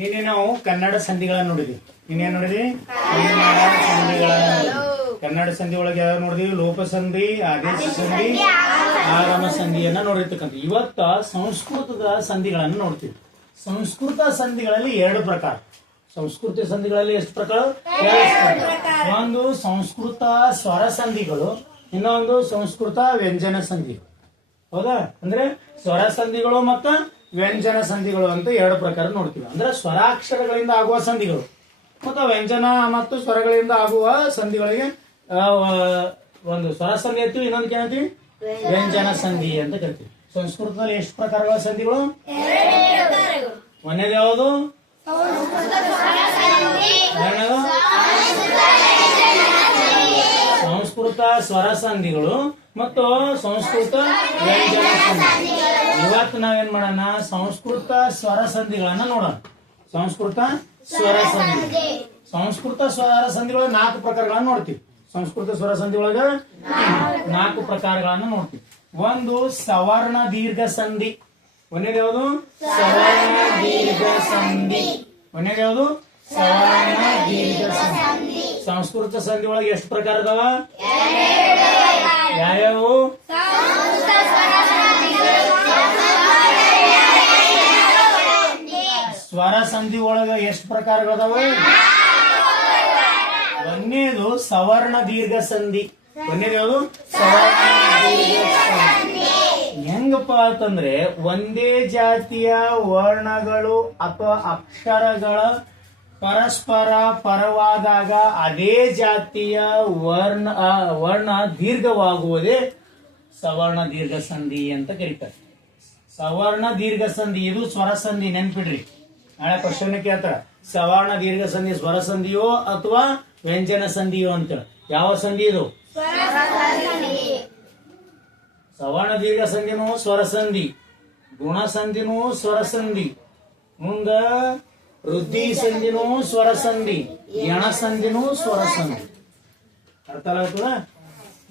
ನಿನ್ನೆ ನಾವು ಕನ್ನಡ ಸಂಧಿಗಳನ್ನ ನೋಡಿದ್ವಿ. ಇನ್ನೇನ್ ನೋಡಿದ್ವಿ? ಕನ್ನಡ ಸಂಧಿಗಳನ್ನ ಕನ್ನಡ ಸಂಧಿ ಒಳಗೆ ಯಾವ ನೋಡಿದ್ವಿ? ಲೋಪ ಸಂಧಿ ಆದೇಶ ಸಂಧಿ ಆರಾಮ ಸಂಧಿಯನ್ನ ನೋಡಿರ್ತಕ್ಕಂಥ. ಇವತ್ತ ಸಂಸ್ಕೃತದ ಸಂಧಿಗಳನ್ನ ನೋಡ್ತೀವಿ. ಸಂಸ್ಕೃತ ಸಂಧಿಗಳಲ್ಲಿ ಎರಡು ಪ್ರಕಾರ. ಸಂಸ್ಕೃತ ಸಂಧಿಗಳಲ್ಲಿ ಎಷ್ಟು ಪ್ರಕಾರ. ಒಂದು ಸಂಸ್ಕೃತ ಸ್ವರ ಸಂಧಿಗಳು, ಇನ್ನೊಂದು ಸಂಸ್ಕೃತ ವ್ಯಂಜನ ಸಂಧಿಗಳು. ಹೌದಾ? ಅಂದ್ರೆ ಸ್ವರ ಸಂಧಿಗಳು ಮತ್ತ ವ್ಯಂಜನ ಸಂಧಿಗಳು ಅಂತ ಎರಡು ಪ್ರಕಾರ ನೋಡ್ತೀವಿ. ಅಂದ್ರೆ ಸ್ವರಾಕ್ಷರಗಳಿಂದ ಆಗುವ ಸಂಧಿಗಳು. ಮತ್ತು ವ್ಯಂಜನ ಮತ್ತು ಸ್ವರಗಳಿಂದ ಆಗುವ ಸಂಧಿಗಳಿಗೆ ಒಂದು ಸ್ವರ ಸಂಧಿ ಅಂತೀವಿ ಇನ್ನೊಂದಕ್ಕೆ ಏನಂತೀವಿ? ವ್ಯಂಜನ ಸಂಧಿ ಅಂತ ಕರಿತೀವಿ. ಸಂಸ್ಕೃತದಲ್ಲಿ ಎಷ್ಟು ಪ್ರಕಾರಗಳ ಸಂಧಿಗಳು? ಒಂದೇದು ಯಾವುದು? ಸಂಸ್ಕೃತ ಸ್ವರ ಸಂಧಿಗಳು ಮತ್ತು ಸಂಸ್ಕೃತ ವ್ಯಂಜನ ಸಂಧಿ. ಇವತ್ತು ನಾವೇನ್ ಮಾಡೋಣ? ಸಂಸ್ಕೃತ ಸ್ವರ ಸಂಧಿಗಳನ್ನ ನೋಡೋಣ. ಸಂಸ್ಕೃತ ಸ್ವರ ಸಂಧಿ. ಸಂಸ್ಕೃತ ಸ್ವರ ಸಂಧಿಗಳ ನಾಲ್ಕು ಪ್ರಕಾರಗಳನ್ನ ನೋಡ್ತೀವಿ. ಸಂಸ್ಕೃತ ಸ್ವರ ಸಂಧಿ ಒಳಗ ನಾಲ್ಕು ಪ್ರಕಾರಗಳನ್ನ ನೋಡ್ತೀವಿ. ಒಂದು ಸವರ್ಣ ದೀರ್ಘ ಸಂಧಿ. ಒಂದೇದು ಯಾವುದು? ಸವರ್ಣ ದೀರ್ಘ ಸಂಧಿ. ಒಂದೇದು ಯಾವುದು? ಸವರ್ಣ ದೀರ್ಘ ಸಂಧಿ. ಸಂಸ್ಕೃತ ಸಂಧಿ ಒಳಗೆ ಎಷ್ಟು ಪ್ರಕಾರ ಅದಾವ? ಯಾವ್ಯಾವು? ಸ್ವರ ಸಂಧಿ ಒಳಗ ಎಷ್ಟು ಪ್ರಕಾರಗಳದಾವ ಒಂದೇದು ಸವರ್ಣ ದೀರ್ಘ ಸಂಧಿ. ಒಂದೇದು ಸವರ್ಣ ದೀರ್ಘ ಸಂಧಿ ಹೆಂಗಪ್ಪ ಅಂತಂದ್ರೆ ಒಂದೇ ಜಾತಿಯ ವರ್ಣಗಳು ಅಥವಾ ಅಕ್ಷರಗಳ ಪರಸ್ಪರ ಪರವಾದಾಗ ಅದೇ ಜಾತಿಯ ವರ್ಣ ವರ್ಣ ದೀರ್ಘವಾಗುವುದೇ ಸವರ್ಣ ದೀರ್ಘ ಸಂಧಿ ಅಂತ ಕರೀತಾರೆ. ಸವರ್ಣ ದೀರ್ಘ ಸಂಧಿ, ಇದು ಸ್ವರ ಸಂಧಿ ನೆನ್ಪಿಡ್ರಿ. ನಾಳೆ ಕ್ವಶನ್ ಕೇಳ್ತಾರ. ಸವರ್ಣ ದೀರ್ಘ ಸಂಧಿ, ಸ್ವರ ಸಂಧಿಯೋ ಅಥವಾ ವ್ಯಂಜನ ಸಂಧಿಯೋ ಅಂತ ಯಾವ ಸಂಧಿ ಇದು? ಸವರ್ಣ ದೀರ್ಘ ಸಂಧಿನೂ ಸ್ವರ ಸಂಧಿ. ಗುಣ ಸಂಧಿನೂ ಸ್ವರ ಸಂಧಿ. ಮುಂದ ವೃದ್ಧಿ ಸಂಧಿನೂ ಸ್ವರ ಸಂಧಿ. ಯಣ ಸಂಧಿನೂ ಸ್ವರ ಸಂಧಿ. ಅರ್ಥ ಆಗ್ತದ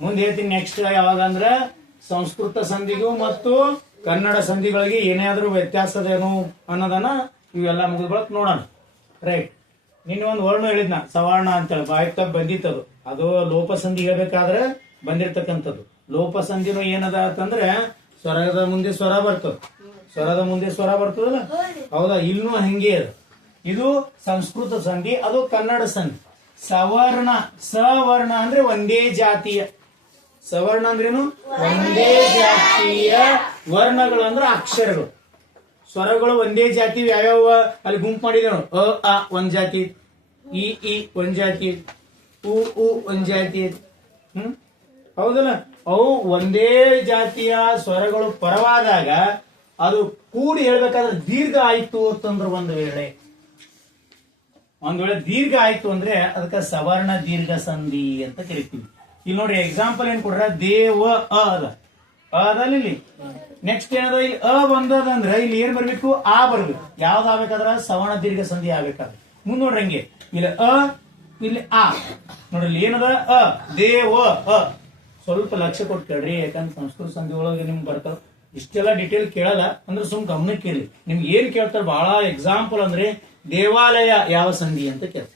ಮುಂದೆ ಹೇಳ್ತೀನಿ ನೆಕ್ಸ್ಟ್ ಯಾವಾಗ ಅಂದ್ರ ಸಂಸ್ಕೃತ ಸಂಧಿಗೂ ಮತ್ತು ಕನ್ನಡ ಸಂಧಿಗಳಿಗೆ ಏನೇ ಆದ್ರೂ ವ್ಯತ್ಯಾಸದೇನು ಅನ್ನೋದನ್ನ ಇವೆಲ್ಲ ಮುಗಿದ್ಬಳಕ್ ನೋಡೋಣ. ರೈಟ್ ನಿನ್ನೆ ಒಂದು ವರ್ಣ ಹೇಳಿದ್ನ, ಸವರ್ಣ ಅಂತೇಳಿ. ಬಾಯಿ ತಪ್ಪ ಬಂದಿತ್ತದು. ಅದು ಲೋಪ ಸಂಧಿ ಹೇಳ್ಬೇಕಾದ್ರೆ ಬಂದಿರ್ತಕ್ಕಂಥದ್ದು. ಲೋಪ ಸಂಧಿನೂ ಏನದ ಅಂತಂದ್ರೆ ಸ್ವರದ ಮುಂದೆ ಸ್ವರ ಬರ್ತದ. ಸ್ವರದ ಮುಂದೆ ಸ್ವರ ಬರ್ತದಲ್ಲ? ಹೌದಾ? ಇಲ್ಲೂ ಹಂಗೆ ಅದು. ಇದು ಸಂಸ್ಕೃತ ಸಂಧಿ, ಅದು ಕನ್ನಡ ಸಂಧಿ. ಸವರ್ಣ ಸವರ್ಣ ಅಂದ್ರೆ ಒಂದೇ ಜಾತಿಯ. ಸವರ್ಣ ಅಂದ್ರೇನು? ಒಂದೇ ಜಾತಿಯ ವರ್ಣಗಳು ಅಂದ್ರೆ ಅಕ್ಷರಗಳು. ಸ್ವರಗಳು ಒಂದೇ ಜಾತಿ ಯಾವ್ಯಾವ ಅಲ್ಲಿ ಗುಂಪು ಮಾಡಿದ್ರು ಅ ಆ ಒಂದ್ ಜಾತಿ. ಇ ಇ, ಒಂದ್ ಜಾತಿ. ಉ ಉ, ಒಂದ್ ಜಾತಿ. ಹ್ಮ್? ಹೌದಲ್ಲ? ಅವು ಒಂದೇ ಜಾತಿಯ ಸ್ವರಗಳು ಪರವಾದಾಗ ಅದು ಕೂಡಿ ಹೇಳ್ಬೇಕಾದ್ರೆ ದೀರ್ಘ ಆಯ್ತು ಅಂತಂದ್ರೆ ಒಂದು ವೇಳೆ. ಒಂದ್ ವೇಳೆ ದೀರ್ಘ ಆಯ್ತು ಅಂದ್ರೆ ಅದಕ್ಕೆ ಸವರ್ಣ ದೀರ್ಘ ಸಂಧಿ ಅಂತ ಕರಿತೀವಿ. ಇಲ್ಲಿ ನೋಡಿ ಎಕ್ಸಾಂಪಲ್ ಏನ್ ಕೊಡ್ರ? ದೇವ ಅ ಅದ. ಅ ಅದಲ್ಲ ಇಲ್ಲಿ. ನೆಕ್ಸ್ಟ್ ಏನದ ಇಲ್ಲಿ? ಅ ಬಂದದಂದ್ರೆ ಇಲ್ಲಿ ಏನ್ ಬರ್ಬೇಕು? ಆ ಬರ್ಬೇಕು. ಯಾವ್ದು ಆಗ್ಬೇಕಾದ್ರ ಸವರ್ಣ ದೀರ್ಘ ಸಂಧಿ ಆಗ್ಬೇಕಾದ್ರೆ. ಮುಂದ್ ನೋಡ್ರಿ ಹಂಗೆ. ಇಲ್ಲಿ ಅ, ಇಲ್ಲಿ ಆ. ನೋಡ್ರಿ ಏನದ? ಅ, ದೇವ, ಅ. ಸ್ವಲ್ಪ ಲಕ್ಷ್ಯ ಕೊಟ್ಟು ಯಾಕಂದ್ರೆ ಸಂಸ್ಕೃತ ಸಂಧಿ ಒಳಗೆ ನಿಮ್ಗೆ ಬರ್ತಾವ. ಇಷ್ಟೆಲ್ಲ ಡಿಟೇಲ್ ಕೇಳಲ್ಲ, ಅಂದ್ರೆ ಸುಮ್ ಗಮನಕ್ಕೆ ಇರ್ಲಿ. ನಿಮ್ಗೆ ಏನ್ ಕೇಳ್ತಾರೆ ಬಹಳ ಎಕ್ಸಾಂಪಲ್ ಅಂದ್ರೆ ದೇವಾಲಯ ಯಾವ ಸಂಧಿ ಅಂತ ಕೇಳ್ತಾರೆ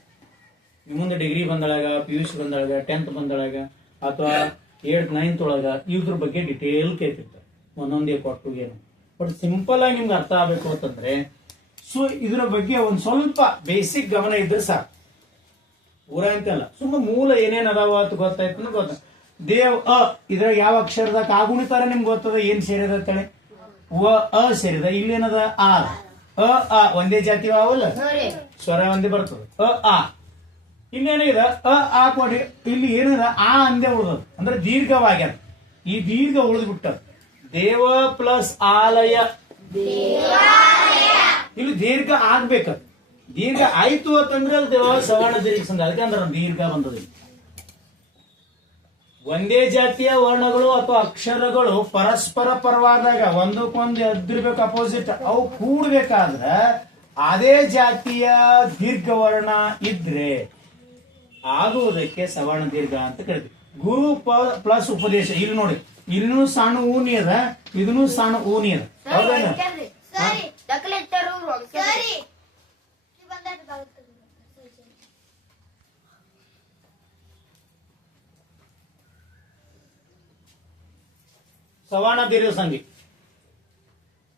ಮುಂದೆ ಡಿಗ್ರಿ ಬಂದಳಾಗ ಪಿ ಯು ಸಿ ಬಂದಳಾಗ ಟೆಂತ್ ಬಂದಳಾಗ, ಅಥವಾ ಏಟ್ ನೈನ್ತ್ ಒಳಗ ಇದ್ರ ಬಗ್ಗೆ ಡಿಟೇಲ್ ಕೇಳ್ತಿರ್ತಾರೆ ಒಂದೊಂದೇ ಕೊಟ್ಟು ಏನು. ಬಟ್ ಸಿಂಪಲ್ ಆಗಿ ನಿಮ್ಗೆ ಅರ್ಥ ಆಗ್ಬೇಕು ಅಂತಂದ್ರೆ ಸೊ ಇದ್ರ ಬಗ್ಗೆ ಒಂದ್ ಸ್ವಲ್ಪ ಬೇಸಿಕ್ ಗಮನ ಇದ್ರೆ ಸಾಕು. ಊರ ಅಂತಲ್ಲ ಸುಮ್ಮ ಮೂಲ ಏನೇನ್ ಅದಾವ ಅಂತ ಗೊತ್ತಾಯ್ತು ಗೊತ್ತ? ದೇವ್ ಅ ಇದ್ರ ಯಾವ ಅಕ್ಷರದ ಕಾಗುಣಿತಾರ ನಿಮ್ಗೆ ಗೊತ್ತದ? ಏನ್ ಸೇರಿದ ಅಂತೇಳಿ? ವ ಅ ಸೇರಿದ. ಇಲ್ಲೇನದ? ಆ. ಅ ಆ ಒಂದೇ ಜಾತಿ ಅವಲ್ಲ ಸ್ವರ ಒಂದೇ ಬರ್ತದ. ಅ ಆ. ಇನ್ನೇನಿದೆ ಅ ಆ ಕೊಡಿ ಇಲ್ಲಿ ಏನಿದೆ? ಆ ಅಂದೇ ಉಳಿದದ ಅಂದ್ರೆ ದೀರ್ಘವಾಗ್ಯದ ಈ ದೀರ್ಘ ಉಳಿದ್ಬಿಟ್ಟ ದೇವ ಪ್ಲಸ್ ಆಲಯ. ಇಲ್ಲಿ ದೀರ್ಘ ಆಗ್ಬೇಕ ದೀರ್ಘ ಆಯ್ತು ಅಂತಂದ್ರೆ ದೇವ ಸವರ್ಣ ದೀರ್ಘ ಸಂಧ ಅದಕ್ಕೆ ಅಂದ್ರೆ ದೀರ್ಘ ಬಂದದ. ಒಂದೇ ಜಾತಿಯ ವರ್ಣಗಳು ಅಥವಾ ಅಕ್ಷರಗಳು ಪರಸ್ಪರ ಪರವಾದಾಗ ಒಂದಕ್ಕೊಂದು ಎದ್ದಿರ್ಬೇಕು ಅಪೋಸಿಟ್ ಅವು ಕೂಡ್ಬೇಕಾದ್ರ ಅದೇ ಜಾತಿಯ ದೀರ್ಘ ವರ್ಣ ಇದ್ರೆ ಆಗುವುದಕ್ಕೆ ಸವರ್ಣ ದೀರ್ಘ ಅಂತ ಕರಿತೀವಿ. ಗುರು ಪ್ಲಸ್ ಉಪದೇಶ ಇಲ್ಲಿ ನೋಡಿ. ಇದನ್ನು ಸಣ್ಣ ಊನಿ ಅದ ಇದನ್ನು ಸಣ್ಣ ಊನಿ ಅದ ಸವರ್ಣ ದೀರ್ಘ ಸಂಧಿ.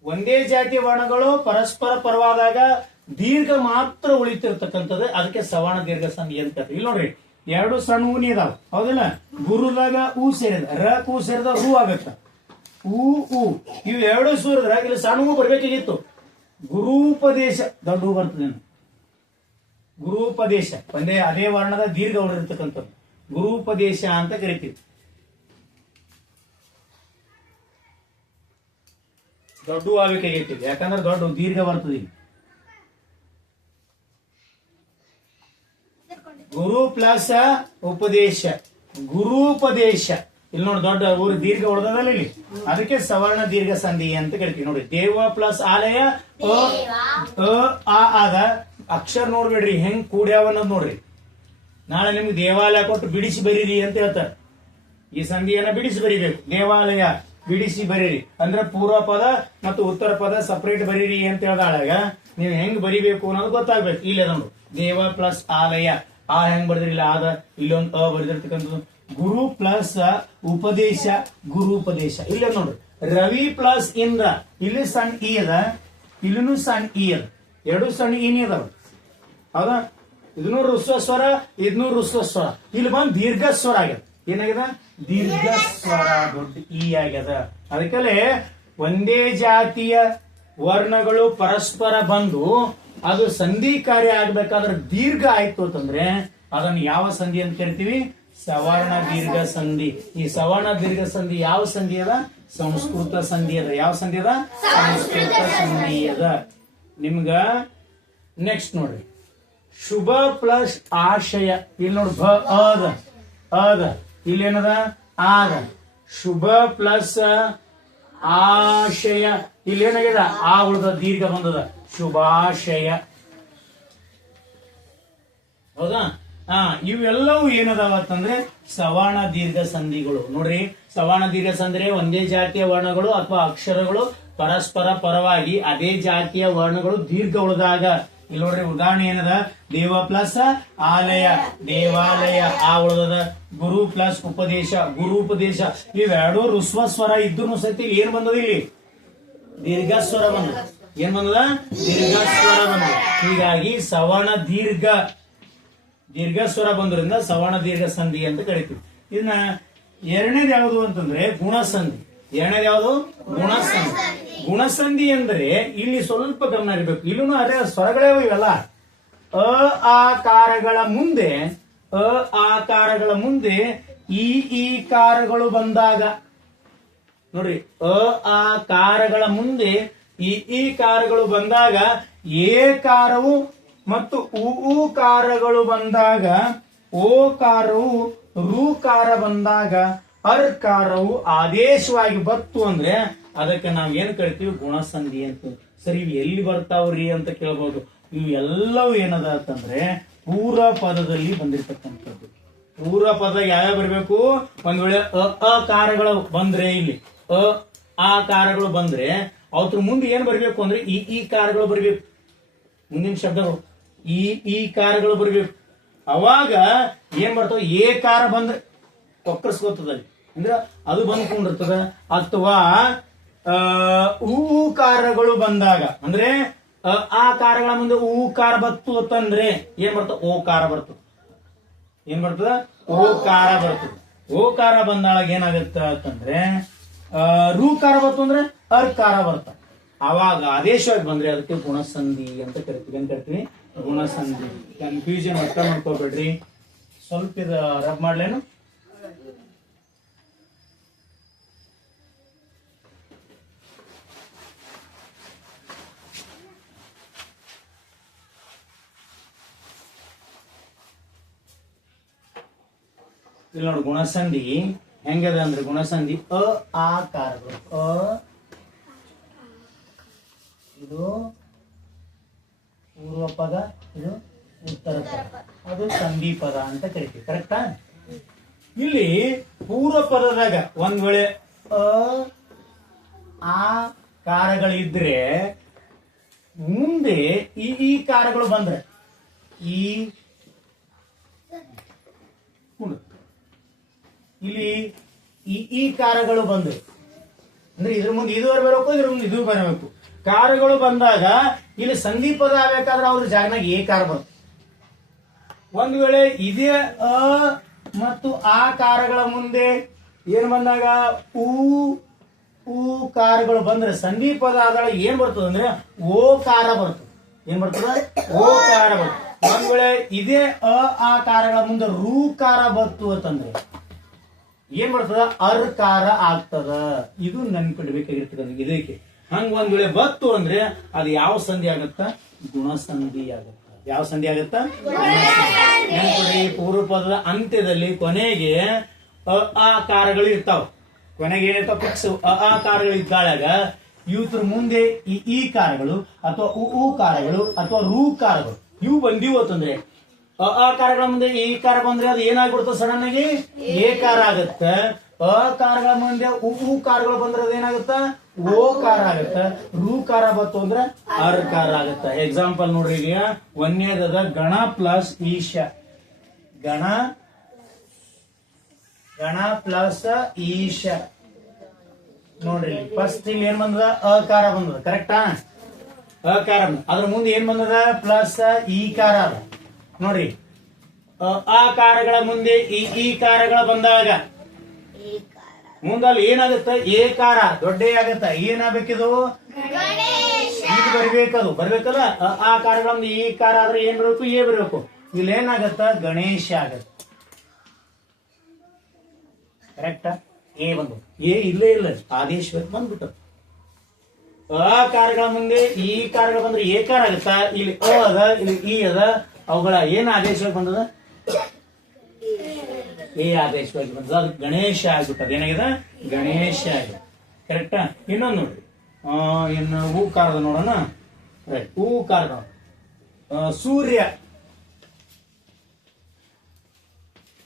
ಒಂದೇ ಜಾತಿ ವರ್ಣಗಳು ಪರಸ್ಪರ ಪರವಾದಾಗ ದೀರ್ಘ ಮಾತ್ರ ಉಳಿತಿರ್ತಕ್ಕಂಥದ್ದು ಅದಕ್ಕೆ ಸವರ್ಣ ದೀರ್ಘ ಸಂಧಿ ಅಂತ. ಇಲ್ಲಿ ನೋಡ್ರಿ, ಎರಡು ಸಣ್ಣ ಊನಿ ಅದಾವ. ಹೌದಿಲ್ಲ? ಗುರುದಾಗ ಊ ಸೇರಿದ, ರ ಕೂ ಸೇರಿದ ಹೂ ಆಗತ್ತ. ಊ ಊ. ಇವು ಎರಡು ಸೇರಿದ್ರ, ಇಲ್ಲಿ ಸಣ್ಣ ಹೂ ಬರ್ಬೇಕಾಗಿತ್ತು. ಗುರೂಪದೇಶ, ದೊಡ್ಡ ಹೂ ಬರ್ತದೆ. ಗುರೂಪದೇಶ, ಒಂದೇ, ಅದೇ ವರ್ಣದ ದೀರ್ಘ ಉಳಿರ್ತಕ್ಕಂಥದ್ದು ಗುರೂಪದೇಶ ಅಂತ ಕರಿತೀವಿ. ದೊಡ್ಡ ಆಗಬೇಕಾಗೈತಿ ಯಾಕಂದ್ರೆ ದೊಡ್ಡ ದೀರ್ಘ ಬರ್ತದೆ ಗುರು ಪ್ಲಸ್ ಉಪದೇಶ. ಗುರುಪದೇಶ. ಇಲ್ಲಿ ನೋಡಿ ದೊಡ್ಡ ಊರು ದೀರ್ಘ ಹೊಡೆದಲ್ಲ ಇಲ್ಲಿ? ಅದಕ್ಕೆ ಸವರ್ಣ ದೀರ್ಘ ಸಂಧಿ ಅಂತ ಕೇಳ್ತೀವಿ ನೋಡಿ, ದೇವ ಪ್ಲಸ್ ಆಲಯ, ಅ ಆದ ಅಕ್ಷರ ನೋಡ್ಬೇಡ್ರಿ, ಹೆಂಗ್ ಕೂಡ್ಯಾವ ಅನ್ನೋದು ನೋಡ್ರಿ. ನಾಳೆ ನಿಮ್ಗೆ ದೇವಾಲಯ ಕೊಟ್ಟು ಬಿಡಿಸಿ ಬರೀರಿ ಅಂತ ಹೇಳ್ತಾರೆ. ಈ ಸಂಧಿಯನ್ನ ಬಿಡಿಸಿ ಬರಿಬೇಕು. ದೇವಾಲಯ ಬಿಡಿಸಿ ಬರೀರಿ. ಅಂದ್ರೆ ಪೂರ್ವ ಪದ ಮತ್ತು ಉತ್ತರ ಪದ ಸಪರೇಟ್ ಬರೀರಿ ಅಂತ ಹೇಳಿದಾಗ ನೀವು ಹೆಂಗ್ ಬರಿಬೇಕು ಅನ್ನೋದು ಗೊತ್ತಾಗ್ಬೇಕು. ಇಲ್ಲೇ ನೋಡು. ದೇವ ಪ್ಲಸ್ ಆಲಯ. ಆ ಹೆಂಗ್ ಬರ್ದಿರಿಲ್ಲ ಆದ ಇಲ್ಲೊಂದು ಅ ಬರ್ದಿರ್ತಕ್ಕಂಥದ್ದು. ಗುರು ಪ್ಲಸ್ ಉಪದೇಶ, ಗುರು ಉಪದೇಶ. ಇಲ್ಲ ನೋಡ್ರಿ. ರವಿ ಪ್ಲಸ್ ಇಂದ್ರ. ಇಲ್ಲಿ ಸಣ್ಣ ಇ ಅದ, ಇಲ್ಲಿನೂ ಸಣ್ಣ ಇ ಅದ. ಎರಡು ಸಣ್ಣ ಇನಿ ಅದಾವ. ಹೌದ? ಇದನ್ನು ರುಸ್ವ ಸ್ವರ ಇದನ್ನು ರುಸ್ವ ಸ್ವರ ಇಲ್ಲಿ ಬಂದು ದೀರ್ಘ ಸ್ವರ ಆಗ್ಯದ. ಏನಾಗ್ಯದ? ದೀರ್ಘ ಸ್ವರ ದೊಡ್ಡ ಈ ಆಗ್ಯದ. ಅದಕ್ಕಲ್ಲೇ ಒಂದೇ ಜಾತಿಯ ವರ್ಣಗಳು ಪರಸ್ಪರ ಬಂದು ಅದು ಸಂಧಿ ಕಾರ್ಯ ಆಗ್ಬೇಕಾದ್ರೆ ದೀರ್ಘ ಆಯ್ತು ಅಂತಂದ್ರೆ ಅದನ್ನು ಯಾವ ಸಂಧಿ ಅಂತ ಕರಿತೀವಿ? ಸವರ್ಣ ದೀರ್ಘ ಸಂಧಿ. ಈ ಸವರ್ಣ ದೀರ್ಘ ಸಂಧಿ ಯಾವ ಸಂಧಿ ಅದ? ಸಂಸ್ಕೃತ ಸಂಧಿ ಅದ. ಯಾವ ಸಂಧಿ ಅದ? ಸಂಸ್ಕೃತ ಸಂಧಿ ಅದ. ನಿಮ್ಗ ನೆಕ್ಸ್ಟ್ ನೋಡ್ರಿ. ಶುಭ ಪ್ಲಸ್ ಆಶಯ. ಇಲ್ಲಿ ನೋಡಿ ಭ ಅದ ಅದ ಇಲ್ಲೇನದ? ಆದ ಶುಭ ಪ್ಲಸ್ ಆಶಯ. ಇಲ್ಲಿ ಏನಾಗಿದೆ ಆ ಉಳ್ದ, ದೀರ್ಘ ಬಂದದ. ಶುಭಾಶಯ. ಹೌದಾ? ಹಾ ಇವೆಲ್ಲವೂ ಏನದಾವ ಅಂತಂದ್ರೆ ಸವರ್ಣ ದೀರ್ಘ ಸಂಧಿಗಳು. ನೋಡ್ರಿ ಸವರ್ಣ ದೀರ್ಘ ಸಂಧಿ ಒಂದೇ ಜಾತಿಯ ವರ್ಣಗಳು ಅಥವಾ ಅಕ್ಷರಗಳು ಪರಸ್ಪರ ಪರವಾಗಿ ಅದೇ ಜಾತಿಯ ವರ್ಣಗಳು ದೀರ್ಘ ಉಳಿದಾಗ. ಇಲ್ಲಿ ನೋಡ್ರಿ, ಉದಾಹರಣೆ ಏನದ? ದೇವ ಪ್ಲಸ್ ಆಲಯ. ದೇವಾಲಯ, ಆ ಉಳಿದದ. ಗುರು ಪ್ಲಸ್ ಉಪದೇಶ, ಗುರು ಉಪದೇಶ. ಇವೆರಡು ರುಸ್ವ ಸ್ವರ ಇದ್ರು ಸತಿ ಏನ್ ಬಂದದ ಇಲ್ಲಿ? ದೀರ್ಘ ಸ್ವರ ಬಂದ ಏನ್ ಬಂದದ? ದೀರ್ಘ ಸ್ವರ ಬಂದ ಹೀಗಾಗಿ ಸವರ್ಣ ದೀರ್ಘ. ದೀರ್ಘ ಸ್ವರ ಬಂದ್ರಿಂದ ಸವರ್ಣ ದೀರ್ಘ ಸಂಧಿ ಅಂತ ಕರಿತೀವಿ. ಇದನ್ನ ಎರಡನೇದು ಯಾವುದು ಅಂತಂದ್ರೆ ಗುಣಸಂಧಿ. ಎರಡನೇದು ಯಾವುದು? ಗುಣಸಂಧಿ. ಗುಣಸಂಧಿ ಅಂದ್ರೆ ಇಲ್ಲಿ ಸ್ವಲ್ಪ ಗಮನ ಇರಬೇಕು. ಇಲ್ಲೂ ಅದೇ ಸ್ವರಗಳೇ ಇವೆಲ್ಲ. ಅ ಆಕಾರಗಳ ಮುಂದೆ, ಅ ಆಕಾರಗಳ ಮುಂದೆ ಈ ಈ ಕಾರಗಳು ಬಂದಾಗ. ನೋಡ್ರಿ, ಅ, ಆ, ಕಾರಗಳ ಮುಂದೆ ಈ ಈ ಕಾರಗಳು ಬಂದಾಗ ಏ ಕಾರವು ಮತ್ತು ಉ ಕಾರಗಳು ಬಂದಾಗ ಓ ಕಾರವು ಕಾರ ಬಂದಾಗ ಅರ್ ಕಾರವು ಆದೇಶವಾಗಿ ಬತ್ತು ಅಂದ್ರೆ ಅದಕ್ಕೆ ನಾವು ಏನ್ ಕರಿತೀವಿ? ಗುಣಸಂಧಿ ಅಂತ ಸರಿ, ಇವು ಎಲ್ಲಿ ಬರ್ತಾವ್ರಿ ಅಂತ ಕೇಳ್ಬೋದು. ಇವು ಎಲ್ಲವೂ ಏನದ ಅಂತಂದ್ರೆ ಪೂರ ಪದದಲ್ಲಿ ಬಂದಿರ್ತಕ್ಕಂಥದ್ದು. ಪೂರ ಪದ ಯಾವ್ಯಾವ ಬರಬೇಕು? ಒಂದ್ ವೇಳೆ ಕಾರಗಳು ಬಂದ್ರೆ ಇಲ್ಲಿ. ಅ, ಆ ಕಾರಗಳು ಬಂದ್ರೆ ಅವ್ರ ಮುಂದೆ ಏನ್ ಬರಬೇಕು ಅಂದ್ರೆ ಈ ಈ ಕಾರಗಳು ಬರಬೇಕು. ಮುಂದಿನ ಶಬ್ದಗಳು. ಈ ಈ ಕಾರಗಳು ಬರಬೇಕು. ಅವಾಗ ಏನ್ ಬರ್ತಾವ ಏ ಕಾರ ಬಂದ್ರೆ ಕೊಕ್ಕರ್ಸ್ಕೊತದ ಅಂದ್ರೆ ಅದು ಬಂದ್ಕೊಂಡಿರ್ತದ ಅಥವಾ ಹೂ ಕಾರಗಳು ಬಂದಾಗ, ಅಂದ್ರೆ, ಆ ಕಾರಗಳ ಮುಂದೆ ಊ ಕಾರ ಬತ್ತು ಅಂತಂದ್ರೆ ಏನ್ ಬರ್ತದ? ಓ ಕಾರ ಬರ್ತದ. ಏನ್ ಬರ್ತದ? ಕಾರ ಬರ್ತದೆ. ಕಾರ ಬಂದಾಗ ಏನಾಗತ್ತ ಅಂತಂದ್ರೆ ಆ, ರೂಕಾರ ಬಂತು ಅಂದ್ರೆ ಅರ್ಕಾರ ಬರ್ತ. ಅವಾಗ ಆದೇಶವಾಗಿ ಬಂದ್ರೆ ಅದಕ್ಕೆ ಗುಣಸಂಧಿ ಅಂತ ಕರಿತೀವಿ. ಏನ್ ಕರಿತೀವಿ? ಗುಣಸಂಧಿ. ಕನ್ಫ್ಯೂಷನ್ ಅರ್ಥ ಮಾಡ್ಕೋಬೇಡ್ರಿ. ಸ್ವಲ್ಪ ಇದು ರಬ್ ಮಾಡ್ಲೇನು? ಇಲ್ಲಿ ನೋಡಿ ಗುಣಸಂಧಿ. ಹೆಂಗದ ಅಂದ್ರೆ ಗುಣಸಂಧಿ? ಅ, ಆಕಾರಗಳು. ಅ, ಇದು ಪೂರ್ವ ಪದ, ಇದು ಉತ್ತರ ಪದ. ಅದು ಸಂಧಿ ಪದ ಅಂತ ಕರಿತೀವಿ, ಕರೆಕ್ಟಾ? ಇಲ್ಲಿ ಪೂರ್ವ ಪದದಾಗ ಒಂದ್ ವೇಳೆ ಅ ಆ ಕಾರಗಳಿದ್ರೆ ಮುಂದೆ ಈ ಈ ಕಾರಗಳು ಬಂದ್ರೆ ಈ. ಇಲ್ಲಿ ಈ ಈ ಕಾರಗಳು ಬಂದವು ಅಂದ್ರೆ ಇದ್ರ ಮುಂದೆ ಇದು ಬರಬೇಕು, ಇದ್ರ ಮುಂದೆ ಇದು ಬರಬೇಕು. ಕಾರಗಳು ಬಂದಾಗ ಇಲ್ಲಿ ಸಂಧಿ ಪದ ಆಗ್ಬೇಕಾದ್ರೆ ಅವ್ರ ಜಾಗನಾಗ ಏ ಕಾರ ಬಂತು ಒಂದ್ ವೇಳೆ ಇದೇ ಅ ಮತ್ತು ಆ ಕಾರಗಳ ಮುಂದೆ ಏನ್ ಬಂದಾಗ ಊ ಊ ಕಾರಗಳು ಬಂದ್ರೆ ಸಂಧಿ ಪದ ಆದಾಗ ಏನ್ ಬರ್ತದೆ ಅಂದ್ರೆ ಓ ಕಾರ ಬರ್ತದೆ. ಏನ್ ಬರ್ತದ? ಓ ಕಾರ ಬರ್ತದೆ. ಒಂದ್ ವೇಳೆ ಇದೇ ಅ, ಆ ಕಾರಗಳ ಮುಂದೆ ರೂ ಕಾರ ಬಂತು ಅಂತಂದ್ರೆ ಏನ್ ಮಾಡ್ತದ? ಅರ್ಕಾರ ಆಗ್ತದ. ಇದು ನೆನ್ಪಿಡ್ಬೇಕಾಗಿರ್ತದ ಇದಕ್ಕೆ ಹಂಗ ಒಂದ್ ವೇಳೆ ಬತ್ತು ಅಂದ್ರೆ ಅದು ಯಾವ ಸಂಧಿ ಆಗತ್ತ? ಗುಣಸಂಧಿ ಆಗತ್ತ. ಯಾವ ಸಂಧಿ ಆಗತ್ತ? ನೆನ್ಪಿಡ್ರಿ ಪೂರ್ವ ಪದದ ಅಂತ್ಯದಲ್ಲಿ ಕೊನೆಗೆ ಅ ಆಕಾರಗಳು ಕಾರಗಳು ಇರ್ತಾವ. ಕೊನೆಗೆ ಏನಿರ್ತಾವ? ಫಿಕ್ಸ್ ಅ ಆಕಾರಗಳು ಕಾರಗಳು ಇದ್ದಾಳಾಗ ಇವತ್ರ ಮುಂದೆ ಈ ಈ ಕಾರಗಳು ಅಥವಾ ಉ ಉ ಕಾರಗಳು ಅಥವಾ ರೂ ಕಾರಗಳು. ಇವು ಬಂದಿವು ಅಂತಂದ್ರೆ ಅ ಮುಂದೆ ಈ ಕಾರ ಬಂದ್ರೆ ಅದು ಏನಾಗ್ಬಿಡ್ತದೆ ಸಡನ್ ಆಗಿ ಏಕಾರ ಕಾರ ಅಕಾರಗಳ ಮುಂದೆ ಉ ಕಾರಗಳು ಬಂದ್ರೆ ಅದು ಏನಾಗುತ್ತ? ಓ ಕಾರ ಆಗತ್ತ. ರೂ ಕಾರ ಬತ್ತು ಅಂದ್ರೆ ಅರ್ ಕಾರ ಆಗತ್ತ. ಎಕ್ಸಾಂಪಲ್ ನೋಡ್ರಿ ಈಗ. ಒಂದೇದದ ಗಣ ಪ್ಲಸ್ ಈಶ. ಗಣ ಗಣ ಪ್ಲಸ್ ಈಶ. ನೋಡ್ರಿ ಫಸ್ಟ್ ಇಲ್ಲಿ ಏನ್ ಬಂದದ? ಅಕಾರ ಬಂದದ. ಕರೆಕ್ಟಾ ಅಕಾರ. ಅದ್ರ ಮುಂದೆ ಏನ್ ಬಂದದ? ಪ್ಲಸ್ ಈ ಕಾರ ಅದ ನೋಡ್ರಿ. ಆ ಕಾರಗಳ ಮುಂದೆ ಈ ಈ ಕಾರಗಳ ಬಂದಾಗ ಮುಂದಲ್ಲಿ ಏನಾಗುತ್ತೆ? ಏ ಕಾರ ದೊಡ್ಡ ಆಗತ್ತ. ಏನಾಗಬೇಕಿದು? ಇದು ಬರ್ಬೇಕದು. ಬರ್ಬೇಕಲ್ಲ? ಆ ಕಾರಗಳ ಮುಂದೆ ಈ ಕಾರ ಆದ್ರೆ ಏನ್ ಬರಬೇಕು? ಏ ಬರಬೇಕು. ಇಲ್ಲಿ ಏನಾಗತ್ತ? ಗಣೇಶ ಆಗತ್ತ. ಕರೆಕ್ಟಾ ಏ ಬಂದು ಏ ಇಲ್ಲೇ ಇಲ್ಲ. ಆದೇಶ ಬಂದ್ಬಿಟ್ಟು. ಆ ಕಾರಗಳ ಮುಂದೆ ಈ ಕಾರ್ಗಳ ಬಂದ್ರೆ ಏ ಕಾರ ಆಗುತ್ತಾ? ಇಲ್ಲಿ ಅ ಅದ ಇಲ್ಲಿ ಈ ಅದ. ಅವುಗಳ ಏನ್ ಆದೇಶವಾಗಿ ಬಂದದ? ಏ ಆದೇಶವಾಗಿ ಬಂದದ? ಅದು ಗಣೇಶ ಆಗ್ಬಿಟ್ಟದ. ಏನಾಗಿದೆ ಗಣೇಶ ಆಗಿದೆ ಕರೆಕ್ಟಾ ಇನ್ನೊಂದು ನೋಡ್ರಿ. ಆ, ಇನ್ನು ಹೂ ಕಾರದ ನೋಡೋಣ. ರೈಟ್ ಹೂ ಕಾರದ ಆ, ಸೂರ್ಯ.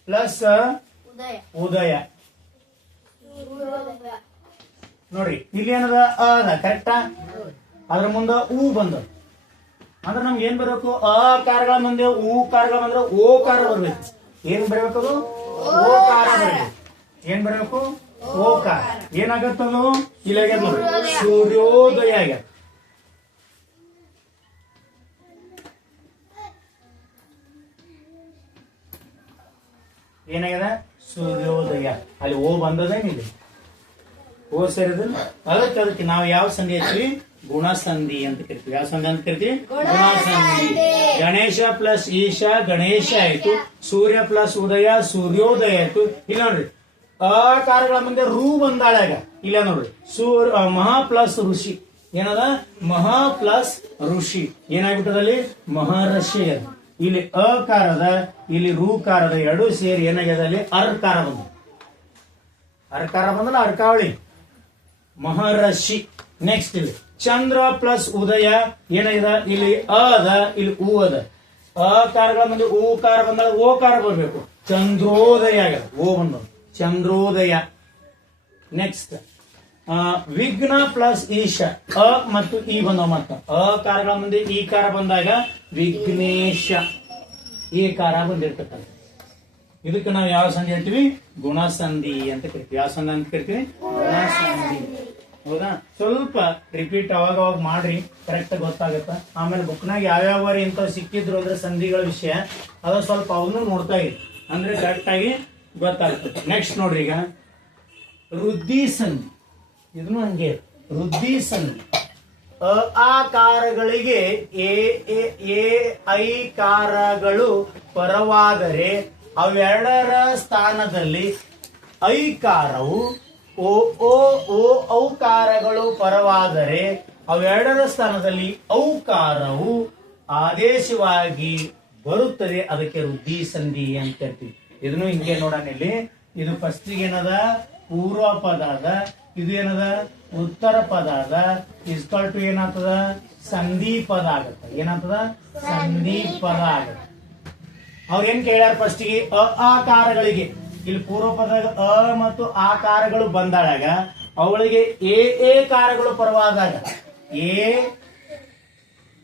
ಪ್ಲಸ್ ಉದಯ. ನೋಡ್ರಿ ಇಲ್ಲಿ ಏನದ ಅದ. ಕರೆಕ್ಟಾ ಅದ್ರ ಮುಂದ ಹೂ ಬಂದ ಅಂದ್ರೆ ನಮ್ಗೆ ಏನ್ ಬರ್ಬೇಕು? ಅ ಕಾರಗಳ ಮುಂದೆ ಊ ಕಾರಗಳ ಬಂದ್ರೆ ಓ ಕಾರ ಬರ್ಬೇಕು. ಏನ್ ಬರ್ಬೇಕದು ಓ ಕಾರ ಬರ್ಬೇಕು. ಏನ್ ಬರ್ಬೇಕು? ಓ ಕಾರ. ಏನಾಗತ್ತ ಇಲ್ಲ ಆಗ್ಯದ ಸೂರ್ಯೋದಯ. ಆಗ್ಯದ. ಏನಾಗ್ಯದ? ಸೂರ್ಯೋದಯ. ಅಲ್ಲಿ ಓ ಬಂದದೇನಿದೆ? ಓ ಸೇರಿದ್ರೆ ಅದಕ್ಕೆ ಅದಕ್ಕೆ ನಾವು ಯಾವ ಸಂಧಿ ಹಚ್ಚಿವಿ ಗುಣಸಂಧಿ ಅಂತ ಕರಿತೀವಿ. ಯಾವ ಸಂಧಿ ಅಂತ ಕರಿತೀವಿ? ಗುಣಸಂಧಿ. ಗಣೇಶ ಪ್ಲಸ್ ಈಶ ಗಣೇಶ ಆಯ್ತು. ಸೂರ್ಯ ಪ್ಲಸ್ ಉದಯ ಸೂರ್ಯೋದಯ ಆಯ್ತು. ಇಲ್ಲ ನೋಡ್ರಿ. ಅಕಾರಗಳ ಕಾರಗಳ ಮುಂದೆ ರೂ ಬಂದಾಳಾಗ ಇಲ್ಲ ನೋಡ್ರಿ. ಸೂರ್ಯ ಮಹಾ ಪ್ಲಸ್ ಋಷಿ. ಏನದ? ಮಹಾ ಪ್ಲಸ್ ಋಷಿ. ಏನಾಗ್ಬಿಟ್ಟದಲ್ಲಿ? ಮಹರ್ಷಿ ಅದು. ಇಲ್ಲಿ ಅಕಾರದ ಇಲ್ಲಿ ರೂಕಾರದ ಎರಡು ಸೇರಿ ಏನಾಗ್ಯದ ಅಲ್ಲಿ? ಅರ್ಕಾರ ಬಂದ ಅರ್ಕಾರ ಬಂದ್ರೆ ಅರ್ಕಾವಳಿ. ಮಹರ್ಷಿ. ನೆಕ್ಸ್ಟ್ ಇಲ್ಲಿ. ಚಂದ್ರ ಪ್ಲಸ್ ಉದಯ ಏನಾಗಿದೆ? ಇಲ್ಲಿ ಅ ಅದ, ಇಲ್ಲಿ ಉ ಅದ. ಅಕಾರಗಳ ಮುಂದೆ ಊಕಾರ ಬಂದಾಗ ಓ ಕಾರ ಬರಬೇಕು. ಚಂದ್ರೋದಯ ಆಗ್ಯದ ಓ ಬಂದ. ಚಂದ್ರೋದಯ. ನೆಕ್ಸ್ಟ್ ವಿಘ್ನ ಪ್ಲಸ್ ಈಶ. ಅ ಮತ್ತು ಇ ಬಂದ ಮತ್ತ ಅಕಾರಗಳ ಮುಂದೆ ಈ ಕಾರ ಬಂದಾಗ ವಿಘ್ನೇಶ. ಈ ಕಾರ ಬಂದಿರ್ತಕ್ಕಂಥ ಇದಕ್ಕೆ ನಾವು ಯಾವ ಸಂಧಿ ಅಂತೀವಿ ಗುಣಸಂಧಿ ಅಂತ ಕರಿತೀವಿ. ಯಾವ ಸಂಧಿ ಅಂತ ಕರಿತೀವಿ? ಗುಣಸಂಧಿ. ಹೌದಾ? ಸ್ವಲ್ಪ ರಿಪೀಟ್ ಅವಾಗ ಅವಾಗ ಮಾಡ್ರಿ ಕರೆಕ್ಟ್ ಗೊತ್ತಾಗತ್ತ. ಆಮೇಲೆ ಬುಕ್ನಾಗ ಯಾವ್ಯಾವ ಇಂಥವ್ ಸಿಕ್ಕಿದ್ರು ಅಂದ್ರೆ ಸಂಧಿಗಳ ವಿಷಯ, ಅದ ಸ್ವಲ್ಪ ಅವನು ನೋಡ್ತಾ ಇರಿ ಅಂದ್ರೆ ಕರೆಕ್ಟ್ ಆಗಿ ಗೊತ್ತಾಗ್ತದೆ. ನೆಕ್ಸ್ಟ್ ನೋಡ್ರಿ ಈಗ. ವೃದ್ಧಿ ಸಂಧಿ. ಇದನ್ನು ಹಂಗೆ. ವೃದ್ಧಿ ಸಂಧಿ. ಅ, ಆಕಾರಗಳಿಗೆ ಎ ಎ ಕಾರಗಳು ಪರವಾದರೆ ಅವೆರಡರ ಸ್ಥಾನದಲ್ಲಿ ಐಕಾರವು ಓ ಓ ಓ, ಔಕಾರಗಳು ಪರವಾದರೆ ಅವೆರಡರ ಸ್ಥಾನದಲ್ಲಿ ಔಕಾರವು ಆದೇಶವಾಗಿ ಬರುತ್ತದೆ. ಅದಕ್ಕೆ ವೃದ್ಧಿ ಸಂಧಿ ಅಂತ ಕರಿತೀವಿ. ಇದನ್ನು ಹಿಂಗೆ ನೋಡೋಣ ಇಲ್ಲಿ. ಇದು ಫಸ್ಟ್ ಏನದ? ಪೂರ್ವ ಪದ ಅದ ಇದು ಏನದ? ಉತ್ತರ ಪದ ಅದ ಇಸ್ಕಲ್ ಟು ಏನಾಗ್ತದ? ಸಂಧಿ ಪದ ಆಗತ್ತ. ಏನಾಗ್ತದ? ಸಂಧಿ ಪದ ಆಗತ್ತ. ಅವ್ರ ಏನ್ ಕೇಳ್ಯಾರ ಫಸ್ಟಿಗೆ ಅ, ಆಕಾರಗಳಿಗೆ. ಇಲ್ಲಿ ಪೂರ್ವ ಪದ ಅ ಮತ್ತು ಕಾರಗಳು ಬಂದಾಗ ಅವಳಿಗೆ ಎ ಎ ಕಾರಗಳು ಪರವಾದಾಗ, ಎ,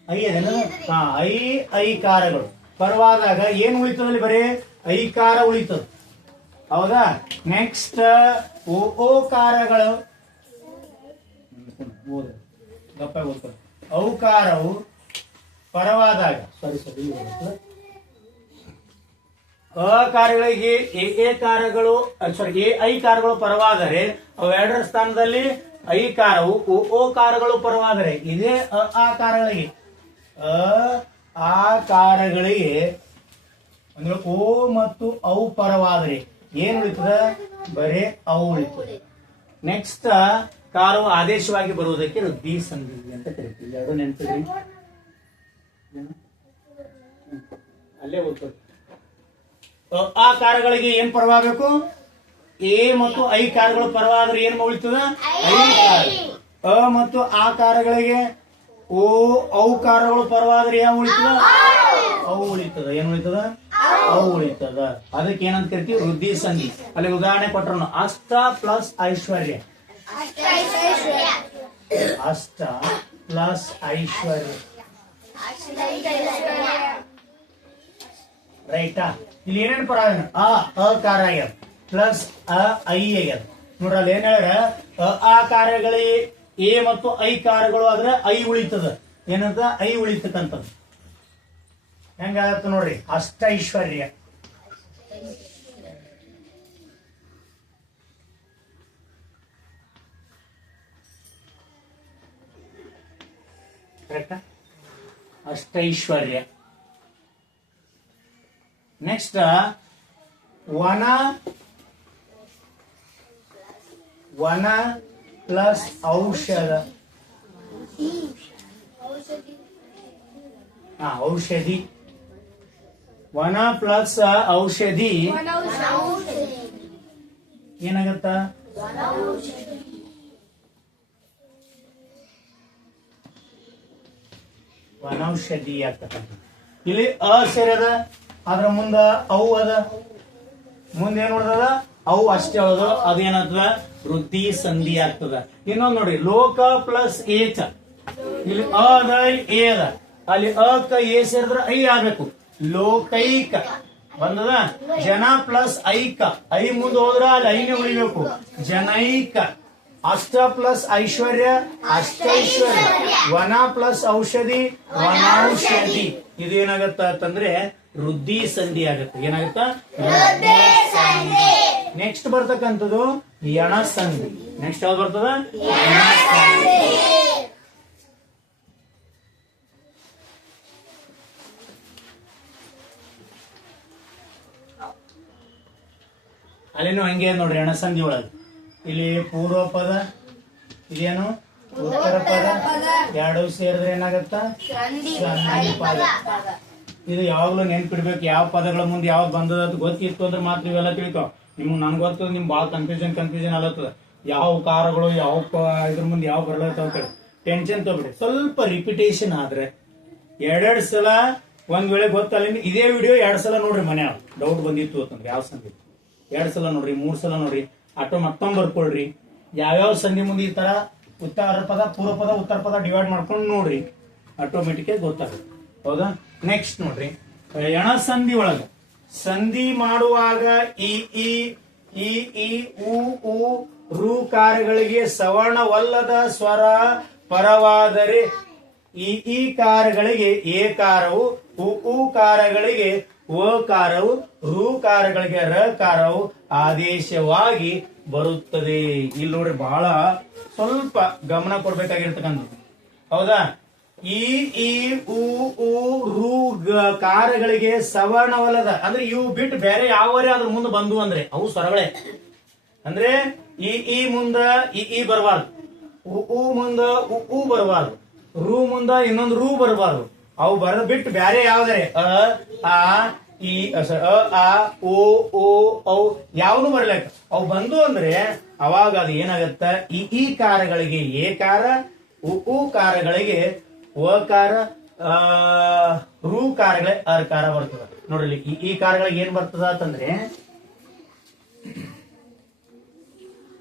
ಐ ಅದೇನು? ಹಾ, ಐ ಐ ಕಾರಗಳು ಪರವಾದಾಗ ಏನ್ ಉಳಿತದಲ್ಲಿ ಬರೀ? ಕಾರ ಉಳಿತದ. ಹೌದಾ? ನೆಕ್ಸ್ಟ್ ಓ ಓ ಕಾರಗಳು ಗಪ್ಪ ಓದ್ತಾರೆ ಔಕಾರವು ಪರವಾದಾಗ ಸರಿ ಸಾರಿ ಅಕಾರಗಳಿಗೆ ಎ ಎ ಕಾರಗಳು ಸಾರಿ ಎ ಐ ಕಾರಗಳು ಪರವಾದರೆ ಅವೆರಡರ ಸ್ಥಾನದಲ್ಲಿ ಐ ಕಾರವು ಓ ಓ ಕಾರಗಳು ಪರವಾದರೆ ಇದೇ ಅ ಆ ಕಾರಗಳಿಗೆ ಅ ಆ ಕಾರಗಳಿಗೆ ಅಂದ್ರೆ ಓ ಮತ್ತು ಔ ಪರವಾದರೆ ಏನು ಉಳಿತದ? ಬರೇ ಔ ಉಳಿತದೆ. ನೆಕ್ಸ್ಟ್ ಕಾರು ಆದೇಶವಾಗಿ ಬರುವುದಕ್ಕೆ ವೃದ್ಧಿ ಸಂಧಿ ಅಂತ ಕರಿತೀವಿ. ಅದು ನೆನಪಿದ್ರಿ ಅಲ್ಲೇ ಅ, ಆ ಕಾರ್ಗಳಿಗೆ ಏನ್ ಪರವಾಗಬೇಕು? ಎ ಮತ್ತು ಐ ಕಾರ್ಗಳು ಪರವಾದ್ರೆ ಏನ್ ಉಳಿತದ? ಐ ಕಾರ್ ಅ ಮತ್ತು ಆ ಕಾರ್ಗಳಿಗೆ ಓ ಔ ಕಾರ್ಗಳು ಪರವಾದ್ರೆ ಯಾವ ಉಳಿತದ? ಅವು ಉಳಿತದ. ಏನ್ ಉಳಿತದ? ಅವು ಉಳಿತದ. ಅದಕ್ಕೆ ಏನಂತ ಕರಿತೀವಿ? ವೃದ್ಧಿ ಸಂಧಿ. ಅಲ್ಲಿ ಉದಾಹರಣೆ ಕೊಟ್ರು ಅಷ್ಟ ಪ್ಲಸ್ ಐಶ್ವರ್ಯ. ಅಷ್ಟ ಪ್ಲಸ್ ಐಶ್ವರ್ಯ. ರೈಟಾ? ಇಲ್ಲಿ ಏನೇನ್ ಪರ ಆ ಅಕಾರ ಆಗ್ಯದ ಪ್ಲಸ್ ಅ ಐ ಆಗ್ಯದ ನೋಡ್ರಿ ಅಲ್ಲಿ ಏನ್ ಹೇಳ್ಯಾರ? ಅ ಆ ಕಾರ್ಯಗಳಿಗೆ ಎ ಮತ್ತು ಐ ಕಾರ್ಯಗಳು ಆದ್ರೆ ಐ ಉಳಿತದ. ಏನಂತ? ಐ ಉಳಿತಕ್ಕಂಥದ್ದು. ಹೆಂಗಾಗತ್ತ ನೋಡ್ರಿ? ಅಷ್ಟ ಐಶ್ವರ್ಯ ಕರೆಕ್ಟಾ ಅಷ್ಟೈಶ್ವರ್ಯ. ನೆಕ್ಸ್ಟ್ ವನ ವನ ಪ್ಲಸ್ ಔಷಧ. ಹಾ ಔಷಧಿ. ವನ ಪ್ಲಸ್ ಔಷಧಿ. ಏನಾಗತ್ತ? ವನೌಷಧಿ ಆಗ್ತಕ್ಕಂಥ ಇಲ್ಲಿ ಅ ಸೇರದ ಅದ್ರ ಮುಂದ ಅವು ಅದ. ಮುಂದೆ ಏನ್ ನೋಡ್ದದ ಅವು ಅಷ್ಟೇ ಅದು ಅದೇನದ ವೃತ್ತಿ ಸಂಧಿ ಆಗ್ತದ. ಇನ್ನೊಂದ್ ನೋಡಿ, ಲೋಕ ಪ್ಲಸ್ ಏಚ ಇಲ್ಲಿ ಅ ಅದ, ಇಲ್ಲಿ ಎ ಅದ. ಅಲ್ಲಿ ಅಕ ಎ ಸೇರಿದ್ರೆ ಐ ಆಗ್ಬೇಕು. ಲೋಕೈಕ. ಬಂದದ? ಜನ ಪ್ಲಸ್ ಐಕ ಐ ಮುಂದೆ ಹೋದ್ರ ಅಲ್ಲಿ ಐನೇ ಉಳಿಬೇಕು. ಜನೈಕ. ಅಷ್ಟ ಪ್ಲಸ್ ಐಶ್ವರ್ಯ ಅಷ್ಟೈಶ್ವರ್ಯ ವನ ಪ್ಲಸ್ ಔಷಧಿ ವನೌಷಧಿ ಇದೇನಾಗತ್ತ ಅಂತಂದ್ರೆ ವೃದ್ಧಿ ಸಂಧಿ ಆಗುತ್ತೆ. ಏನಾಗುತ್ತ? ನೆಕ್ಸ್ಟ್ ಬರ್ತಕ್ಕಂಥದ್ದು ಯಣ ಸಂಧಿ. ನೆಕ್ಸ್ಟ್ ಯಾವ್ದು ಬರ್ತದ. ಅಲ್ಲೇನು ಹಂಗೆ ನೋಡ್ರಿ ಎಣಸಂದಿ ಒಳಗೆ. ಇಲ್ಲಿ ಪೂರ್ವ ಪದ ಇದೇನು? ಉತ್ತರ ಪದ. ಎರಡು ಸೇರಿದ್ರೆ ಏನಾಗತ್ತ? ಸಂಧಿ ಪದ. ಇದು ಯಾವಾಗ್ಲೂ ನೆನ್ಪಿಡ್ಬೇಕು, ಯಾವ ಪದಗಳ ಮುಂದೆ ಯಾವ್ದು ಬಂದದ ಗೊತ್ತಿತ್ತು ಅಂದ್ರೆ ಮಾತ್ರ ಇವೆಲ್ಲ ತಿಳಿತು ನಿಮ್ಗೆ ನನ್ಗೆ ಗೊತ್ತು ನಿಮ್ ಭಾಳ ಕನ್ಫ್ಯೂಷನ್ ಕನ್ಫ್ಯೂಷನ್ ಅಲತ್ತದ. ಯಾವ ಕಾರಗಳು ಯಾವ ಇದ್ರ ಮುಂದೆ ಯಾವ ಬರ್ಲತ್ತಾವ ಅಂತೇಳಿ ಟೆನ್ಷನ್ ತಗೊಬಿಡಿ. ಸ್ವಲ್ಪ ರಿಪಿಟೇಷನ್ ಆದ್ರೆ ಎರಡೆರಡು ಸಲ ಒಂದ್ ವೇಳೆ ಗೊತ್ತಲ್ಲ ನಿಮ್ಗೆ. ಇದೇ ವಿಡಿಯೋ ಎರಡ್ ಸಲ ನೋಡ್ರಿ ಮನೆ ಡೌಟ್ ಬಂದಿತ್ತು ಅಂತಂದ್ರೆ ಯಾವ ಸಂಧಿ ಎರಡ್ ಸಲ ನೋಡ್ರಿ, ಮೂರ್ ಸಲ ನೋಡ್ರಿ ಆಟೋ ಮತ್ತೊಂದು ಬರ್ಕೊಳ್ರಿ. ಯಾವ್ಯಾವ ಸಂಧಿ ಮುಂದೆ ಈ ತರ ಉತ್ತರ ಪದ, ಪೂರ್ವ ಪದ, ಉತ್ತರ ಪದ ಡಿವೈಡ್ ಮಾಡ್ಕೊಂಡು ನೋಡ್ರಿ. ಆಟೋಮೆಟಿಕ್ ಗೊತ್ತಾಗುತ್ತೆ. ಹೌದಾ? ನೆಕ್ಸ್ಟ್ ನೋಡ್ರಿ. ಎಣ ಸಂಧಿ ಒಳಗ. ಸಂಧಿ ಮಾಡುವಾಗ ಇ ಈ ಈ ಈ, ಉ ಉ, ರು ಕಾರ್ಯಗಳಿಗೆ ಸವರ್ಣವಲ್ಲದ ಸ್ವರ ಪರವಾದರೆ ಈ ಈ ಕಾರಗಳಿಗೆ ಕಾರವು, ಉ ಉ ಕಾರಗಳಿಗೆ ಕಾರವು, ರು ಕಾರಗಳಿಗೆ ರ ಕಾರವು ಆದೇಶವಾಗಿ ಬರುತ್ತದೆ. ಇಲ್ಲಿ ನೋಡ್ರಿ ಬಹಳ ಸ್ವಲ್ಪ ಗಮನ ಕೊಡ್ಬೇಕಾಗಿರ್ತಕ್ಕಂಥದ್ದು. ಹೌದಾ? ಈ ಈ ಉ ಉ ರು ಕಾರಗಳಿಗೆ ಸವರ್ಣವಲ್ಲದ. ಅಂದ್ರೆ ಇವು ಬಿಟ್ಟು ಬೇರೆ ಯಾವರೇ ಅದ್ರ ಮುಂದೆ ಬಂದು ಅಂದ್ರೆ ಅವು ಸ್ವರಗಳೇ. ಅಂದ್ರೆ ಈ ಈ ಮುಂದ ಈ ಈ ಬರಬಾರ್ದು. ಉ ಉ ಮುಂದ ಉ ಉ ಬರಬಾರ್ದು. ರು ಮುಂದ ಇನ್ನೊಂದು ರು ಬರಬಾರ್ದು. ಅವು ಬರದ ಬಿಟ್ಟು ಬೇರೆ ಯಾವ್ದಾರೆ ಅ ಆ ಈ ಅ, ಆ ಓ ಓ ಔ ಯಾವ್ದು ಬರ್ಲಕ್ಕ ಅವು ಬಂದು ಅಂದ್ರೆ ಅವಾಗ ಅದು ಏನಾಗತ್ತ? ಈ ಈ ಕಾರಗಳಿಗೆ ಏ ಕಾರ ಉ ಉ ಕಾರಗಳಿಗೆ ಓಕಾರ ರೂ ಕಾರಗಳೇ ಕಾರಗಳಿಗೆ ಅರ್ ಕಾರ ಬರ್ತದ. ನೋಡ್ರಿ, ಈ- ಕಾರಗಳಿಗೆ ಏನ್ ಬರ್ತದ ಅಂತಂದ್ರೆ,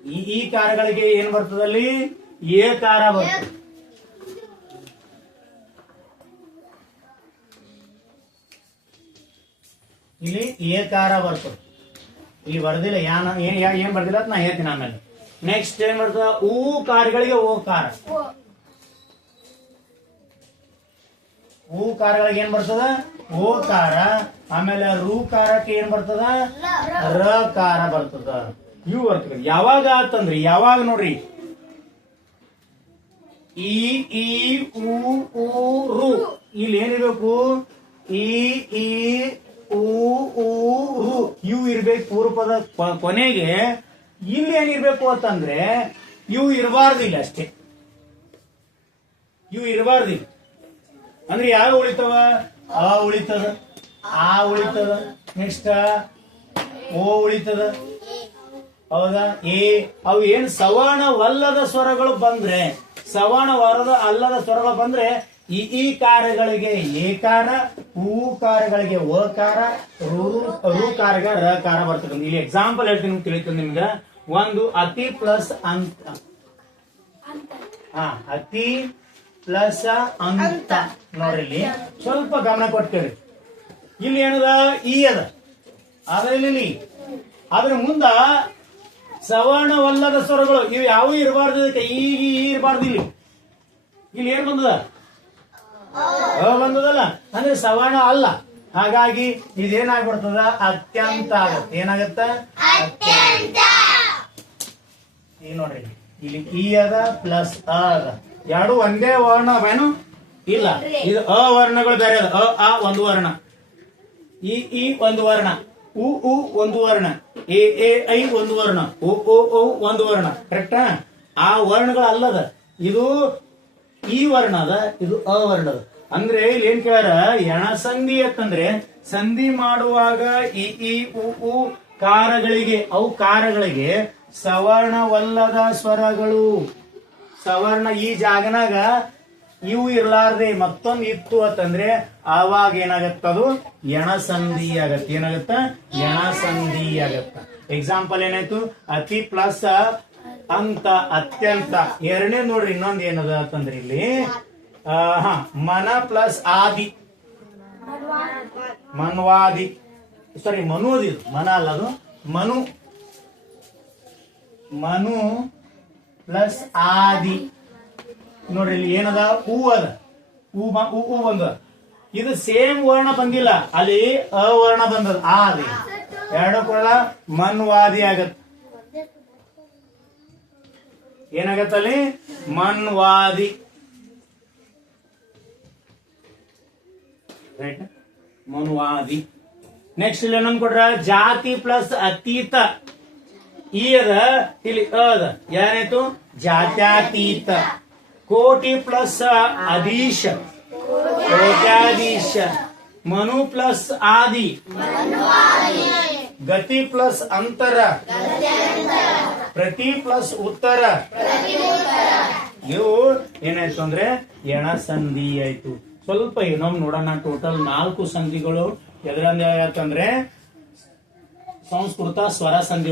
ಈ ಈ ಕಾರಗಳಿಗೆ ಏನ್ ಬರ್ತದಲ್ಲಿ ಏ ಕಾರ ಬರ್ತದೆ. ಇಲ್ಲಿ ಏ ಕಾರ ಬರ್ತದೆ. ಇಲ್ಲಿ ಬರ್ದಿಲ್ಲ ಯಾನ ಏನ್ ಏನ್ ಬರ್ದಿಲ್ಲ ಅಂತ ನಾ ಹೇಳ್ತೀನಿ ಆಮೇಲೆ. ನೆಕ್ಸ್ಟ್ ಏನ್ ಬರ್ತದ? ಊ ಕಾರ್ಗಳಿಗೆ ಓಕಾರ ಊಕಾರಗಳಿಗೆ ಏನ್ ಬರ್ತದ? ಓಕಾರ. ಆಮೇಲೆ ರೂಕಾರಕ್ಕೆ ಏನ್ ಬರ್ತದ? ರಕಾರ ಬರ್ತದ. ಇವು ಬರ್ತದ. ಯಾವಾಗ ಆತಂದ್ರಿ? ಯಾವಾಗ ನೋಡ್ರಿ? ಈ ಈ ಊ ಊ ರು. ಇಲ್ಲಿ ಏನಿರ್ಬೇಕು? ಈ ಈ ಊ ರು. ಇವು ಇರ್ಬೇಕು ಪೂರ್ವಪದ ಕೊನೆಗೆ. ಇಲ್ಲಿ ಏನಿರ್ಬೇಕು ಅಂತಂದ್ರೆ, ಇವು ಇರಬಾರ್ದು ಇಲ್ಲ ಅಷ್ಟೇ. ಇವು ಇರಬಾರ್ದು ಇಲ್ಲಿ ಅಂದ್ರೆ ಯಾವ ಉಳಿತವ? ಆ ಉಳಿತದ? ಆ ಉಳಿತದ? ನೆಕ್ಸ್ಟ್ ಓ ಉಳಿತದ? ಹೌದಾ? ಏ ಅವು ಏನ್ ಸವರ್ಣವಲ್ಲದ ಸ್ವರಗಳು ಬಂದ್ರೆ ಸವರ್ಣವರದ ಅಲ್ಲದ ಸ್ವರಗಳು ಬಂದ್ರೆ ಈ ಈ ಕಾರ್ಯಗಳಿಗೆ ಏಕಾರ ಹೂಕಾರಗಳಿಗೆ ಓಕಾರ ರೂ ರೂಕಾರಗ ರಕಾರ ಬರ್ತದೆ. ಇಲ್ಲಿ ಎಕ್ಸಾಂಪಲ್ ಹೇಳ್ತೀನಿ ನಿಮ್ಗೆ ತಿಳಿತದೆ ನಿಮ್ಗೆ. ಒಂದು ಅತಿ ಪ್ಲಸ್ ಅಂತ. ಹ ಅತಿ ಪ್ಲಸ್ ಅಂತ ನೋಡ್ರಿ. ಸ್ವಲ್ಪ ಗಮನ ಕೊಡ್ತೇವೆ ಇಲ್ಲಿ ಏನದ? ಈ ಅದ. ಆದ್ರೆ ಇಲ್ಲಿ ಅದ್ರ ಮುಂದ ಸವರ್ಣವಲ್ಲದ ಸ್ವರಗಳು ಇವು ಯಾವ ಇರಬಾರ್ದು ಇದಕ್ಕೆ. ಈಗ ಈ ಇರಬಾರ್ದು ಇಲ್ಲಿ. ಇಲ್ಲಿ ಏನ್ ಬಂದದ? ಬಂದದಲ್ಲ? ಅಂದ್ರೆ ಸವರ್ಣ ಅಲ್ಲ. ಹಾಗಾಗಿ ಇದೇನಾಗ್ಬಿಡ್ತದ? ಅತ್ಯಂತ ಆಗತ್ತೆ. ಏನಾಗತ್ತ? ಈ ನೋಡ್ರಿ. ಇಲ್ಲಿ ಈ ಅದ ಪ್ಲಸ್ ಅದ. ಎರಡು ಒಂದೇ ವರ್ಣ ಅವೇನು ಇಲ್ಲ. ಇದು ಅ ವರ್ಣಗಳು ಬೇರೆ ಅದ. ಅ ಆ ಒಂದು ವರ್ಣ. ಇ ಇ ಒಂದು ವರ್ಣ. ಉ ಉ ಒಂದು ವರ್ಣ. ಎ ಎ ಐ ಒಂದು ವರ್ಣ. ಉ ಉ ಉ ಒಂದು ವರ್ಣ. ಕರೆಕ್ಟಾ ಆ? ವರ್ಣಗಳು ಅಲ್ಲದ ಇದು ಈ ವರ್ಣ ಅದ ಇದು ಅ ವರ್ಣ ಅದ. ಅಂದ್ರೆ ಇಲ್ಲಿ ಏನ್ ಕೇಳ್ಯಾರ? ಎಣ ಸಂಧಿ ಅಂತಂದ್ರೆ ಸಂಧಿ ಮಾಡುವಾಗ ಇ ಇ ಉ ಉ ಕಾರಗಳಿಗೆ ಅವು ಕಾರಗಳಿಗೆ ಸವರ್ಣವಲ್ಲದ ಸ್ವರಗಳು. ಸವರ್ಣ ಈ ಜಾಗನಾಗ ಇವು ಇರ್ಲಾರ್ದೆ ಮತ್ತೊಂದು ಇತ್ತು ಅಂತಂದ್ರೆ ಆವಾಗ ಏನಾಗತ್ತದು? ಎಣಸಂಧಿ ಆಗತ್ತೆ. ಏನಾಗತ್ತ? ಎಣಸಂಧಿ ಆಗತ್ತ. ಎಕ್ಸಾಂಪಲ್ ಏನಾಯ್ತು? ಅತಿ ಪ್ಲಸ್ ಅಂತ ಅತ್ಯಂತ. ಎರಡನೇ ನೋಡ್ರಿ, ಇನ್ನೊಂದ್ ಏನದ ಅಂತಂದ್ರೆ ಇಲ್ಲಿ ಹ, ಮನ ಪ್ಲಸ್ ಆದಿ. ಮನ್ವಾದಿ. ಸಾರಿ ಮನು ಅದಿದು ಮನ ಅಲ್ಲ ಅದು. ಮನು. ಮನು ಪ್ಲಸ್ ಆದಿ. ನೋಡ್ರಿ ಇಲ್ಲಿ ಏನದ? ಹೂ ಅದ. ಹೂ ಹೂ ಬಂದ ಇದು ಸೇಮ್ ವರ್ಣ ಬಂದಿಲ್ಲ. ಅಲ್ಲಿ ಅವರ್ಣ ಬಂದದ. ಆದಿ. ಎರಡು ಕೂಡ ಮನ್ವಾದಿ ಆಗತ್ ಏನಾಗತ್ತಲ್ಲಿ ಮನ್ವಾದಿ. ರೈಟ್ ಮನ್ವಾದಿ. ನೆಕ್ಸ್ಟ್ ಇಲ್ಲಿ ಏನಂದ್ ಕೊಡ್ರ ಜಾತಿ ಪ್ಲಸ್ ಅತೀತ. ಈ ಅದ ಇಲ್ಲಿ ಅದ, ಯಾರಾಯ್ತು? ಜಾತ್ಯಾತೀತ. ಕೋಟಿ ಪ್ಲಸ್ ಆದೀಶ. ಕೋಟ್ಯಾಧೀಶ ಮನು ಪ್ಲಸ್ ಆದಿ. ಗತಿ ಪ್ಲಸ್ ಅಂತರ. ಪ್ರತಿ ಪ್ಲಸ್ ಉತ್ತರ. ಇವು ಏನಾಯ್ತು ಅಂದ್ರೆ ಎಣ ಸಂಧಿ ಆಯ್ತು. ಸ್ವಲ್ಪ ಏನೋ ನೋಡೋಣ ಟೋಟಲ್ ನಾಲ್ಕು ಸಂಧಿಗಳು. ಎದರಿಂದ ಸಂಸ್ಕೃತ ಸ್ವರ ಸಂಧಿ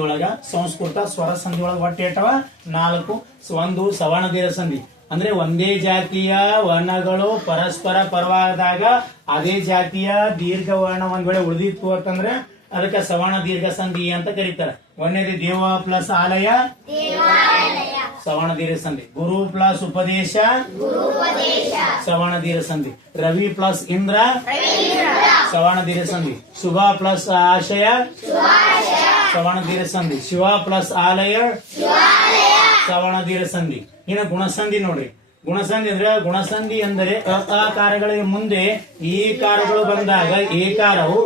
ಸಂಸ್ಕೃತ ಸ್ವರ ಸಂಧಿ ಒಳಗ ಒಟ್ಟು ಏಟವ ನಾಲ್ಕು. ಒಂದು ಸವರ್ಣ ದೀರ್ಘ ಸಂಧಿ. ಅಂದ್ರೆ ಒಂದೇ ಜಾತಿಯ ವರ್ಣಗಳು ಪರಸ್ಪರ ಪರವಾದಾಗ, ಅದೇ ಜಾತಿಯ ದೀರ್ಘ ವರ್ಣ ಒಂದ್ ವೇಳೆ ಉಳಿದಿತ್ತು ಅಂತಂದ್ರೆ ಅದಕ್ಕೆ ಸವರ್ಣ ದೀರ್ಘ ಸಂಧಿ ಅಂತ ಕರೀತಾರೆ. ಒಂದನೇದು ದೇವ ಪ್ಲಸ್ ಆಲಯ. ಸವರ್ಣ ದೀರ್ಘ ಸಂಧಿ ಗುರು ಪ್ಲಸ್ ಉಪದೇಶ. ಸವರ್ಣ ದೀರ್ಘ ಸಂಧಿ ರವಿ ಪ್ಲಸ್ ಇಂದ್ರ. ಸವರ್ಣ ದೀರ್ಘ ಸಂಧಿ ಶುಭ ಪ್ಲಸ್ ಆಶಯ. ಸವರ್ಣ ದೀರ್ಘ ಸಂಧಿ ಶಿವ ಪ್ಲಸ್ ಆಲಯ. ಸವರ್ಣ ದೀರ್ಘ ಸಂಧಿ ಇನ್ನು ಗುಣಸಂಧಿ ನೋಡ್ರಿ. ಗುಣಸಂಧಿ ಅಂದ್ರೆ ಗುಣಸಂಧಿ ಅಂದರೆ ಅಕಾರಗಳಿಗೆ ಮುಂದೆ ಈ ಕಾರಗಳು ಬಂದಾಗ ಏಕಾರವು,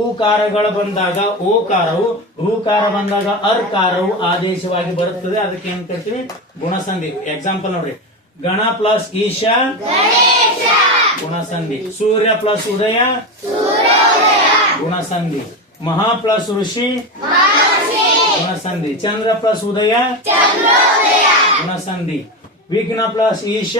ಉಕಾರಗಳು ಬಂದಾಗ ಓಕಾರವು ಕಾರ ಬಂದಾಗ ಅರ್ಕಾರವು ಆದೇಶವಾಗಿ ಬರುತ್ತದೆ. ಅದಕ್ಕೆ ಏನ್ ಕರ್ತೀವಿ? ಗುಣಸಂಧಿ. ಎಕ್ಸಾಂಪಲ್ ನೋಡ್ರಿ. ಗಣ ಪ್ಲಸ್ ಈಶಾ, ಗುಣಸಂಧಿ. ಸೂರ್ಯ ಪ್ಲಸ್ ಉದಯ, ಗುಣಸಂಧಿ. ಮಹಾ ಪ್ಲಸ್ ಋಷಿ, ಗುಣಸಂಧಿ. ಚಂದ್ರ ಪ್ಲಸ್ ಉದಯ, ಗುಣಸಂಧಿ. ವಿಘ್ನ ಪ್ಲಸ್ ಈಶ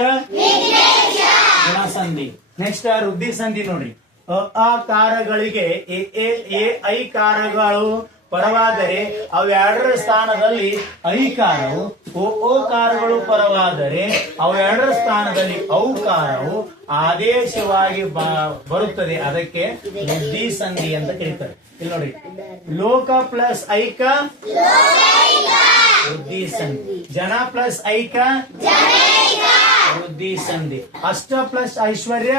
ಗುಣಸಂಧಿ. ನೆಕ್ಸ್ಟ್ ವೃದ್ಧಿ ಸಂಧಿ ನೋಡಿ. ಅ ಆ ಕಾರಗಳಿಗೆ ಎ ಐ ಕಾರಗಳು. ಪರವಾದರೆ ಅವೆರಡರ ಸ್ಥಾನದಲ್ಲಿ ಐಕಾರವು ಓ ಓಕಾರಗಳು ಪರವಾದರೆ ಅವೆರಡರ ಸ್ಥಾನದಲ್ಲಿ ಔಕಾರವು ಆದೇಶವಾಗಿ ಬ- ಬರುತ್ತದೆ. ಅದಕ್ಕೆ ಬುದ್ಧಿ ಸಂಧಿ ಅಂತ ಕರೀತಾರೆ. ಇಲ್ಲಿ ನೋಡಿ. ಲೋಕ ಪ್ಲಸ್ ಐಕ. ವೃದ್ಧಿ ಸಂಧಿ. ಜನ ಪ್ಲಸ್ ಐಕ. ವೃದ್ಧಿ ಸಂಧಿ. ಅಷ್ಟ ಪ್ಲಸ್ ಐಶ್ವರ್ಯ.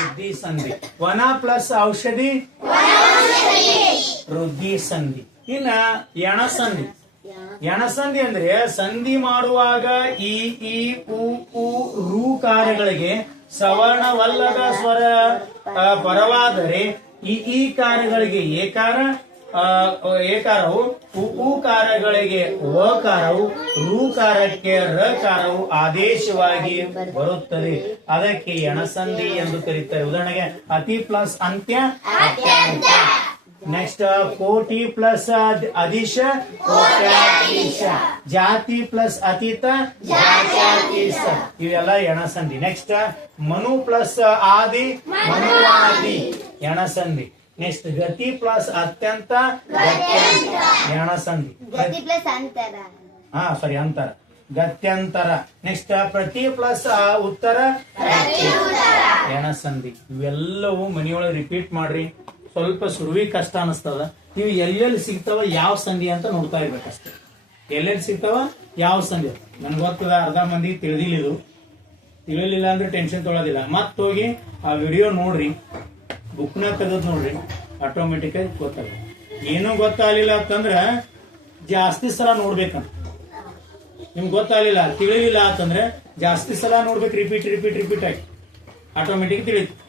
ವೃದ್ಧಿ ಸಂಧಿ. ವನ ಪ್ಲಸ್ ಔಷಧಿ. ವೃದ್ಧಿ ಸಂಧಿ. ಇನ್ನ ಎಣ ಸಂಧಿ. ಎಣ ಸಂಧಿ ಅಂದ್ರೆ ಸಂಧಿ ಮಾಡುವಾಗ ಈ ಈ, ಉ ಉ, ರು ಕಾರ್ಯಗಳಿಗೆ ಸವರ್ಣವಲ್ಲದ ಸ್ವರ ಪರವಾದರೆ ಈ ಈ ಕಾರ್ಯಗಳಿಗೆ ಏಕಾರ ಏಕಾರವು, ಉ ಕಾರಗಳಿಗೆ ವಕಾರವು ರೂಕಾರಕ್ಕೆ ರಕಾರವು ಆದೇಶವಾಗಿ ಬರುತ್ತದೆ. ಅದಕ್ಕೆ ಎಣಸಂಧಿ ಎಂದು ಕರೀತಾರೆ. ಉದಾಹರಣೆಗೆ ಅತಿ ಪ್ಲಸ್ ಅಂತ್ಯ ನೆಕ್ಸ್ಟ್ ಕೋಟಿ ಪ್ಲಸ್ ಅಧೀಶ ಕೋಟ್ಯಾಧೀಶ ಜಾತಿ ಪ್ಲಸ್ ಅತೀತ ಇವೆಲ್ಲ ಎಣಸಂಧಿ. ನೆಕ್ಸ್ಟ್ ಮನು ಪ್ಲಸ್ ಆದಿ. ಮನುವಾದಿ ಎಣಸಂಧಿ. ನೆಕ್ಸ್ಟ್ ಗತಿ ಪ್ಲಸ್ ಅತ್ಯಂತ. ಎಣಸಂಧಿ. ಹಾ ಸಾರಿ ಅಂತರ. ಗತ್ಯಂತರ. ನೆಕ್ಸ್ಟ್ ಪ್ರತಿ ಪ್ಲಸ್ ಉತ್ತರ. ಎಣಸಂಧಿ. ಇವೆಲ್ಲವೂ ಮನೆಯೊಳಗೆ ರಿಪೀಟ್ ಮಾಡ್ರಿ. ಸ್ವಲ್ಪ ಸುರುವಿ ಕಷ್ಟ ಅನಿಸ್ತದ. ನೀವು ಎಲ್ಲೆಲ್ಲಿ ಸಿಗ್ತಾವ ಯಾವ ಸಂಧಿ ಅಂತ ನೋಡ್ತಾ ಇರ್ಬೇಕಷ್ಟೇ. ಎಲ್ಲೆಲ್ಲಿ ಸಿಗ್ತಾವ ಯಾವ ಸಂಧಿ. ನನ್ಗೆ ಗೊತ್ತದ ಅರ್ಧ ಮಂದಿ ತಿಳಿದಿಲ್ಲ ಇದು. ತಿಳಿಲಿಲ್ಲ ಅಂದ್ರೆ ಟೆನ್ಷನ್ ತೊಳೋದಿಲ್ಲ. ಮತ್ತೆ ಹೋಗಿ ಆ ವಿಡಿಯೋ ನೋಡ್ರಿ. ಬುಕ್ನ ತೆಗೆದು ನೋಡ್ರಿ. ಆಟೋಮೆಟಿಕ್ ಆಗಿ ಗೊತ್ತಾಗ ಏನೂ ಗೊತ್ತಾಗಲಿಲ್ಲ ಅಂತಂದ್ರ ಜಾಸ್ತಿ ಸಲ ನೋಡ್ಬೇಕಂತ. ನಿಮ್ಗೆ ಗೊತ್ತಾಗಲಿಲ್ಲ, ತಿಳಿಲಿಲ್ಲ ಅಂತಂದ್ರೆ ಜಾಸ್ತಿ ಸಲ ನೋಡ್ಬೇಕು. ರಿಪೀಟ್ ರಿಪೀಟ್ ರಿಪೀಟ್ ಆಗಿ. ಆಟೋಮೆಟಿಕ್ ತಿಳಿತು.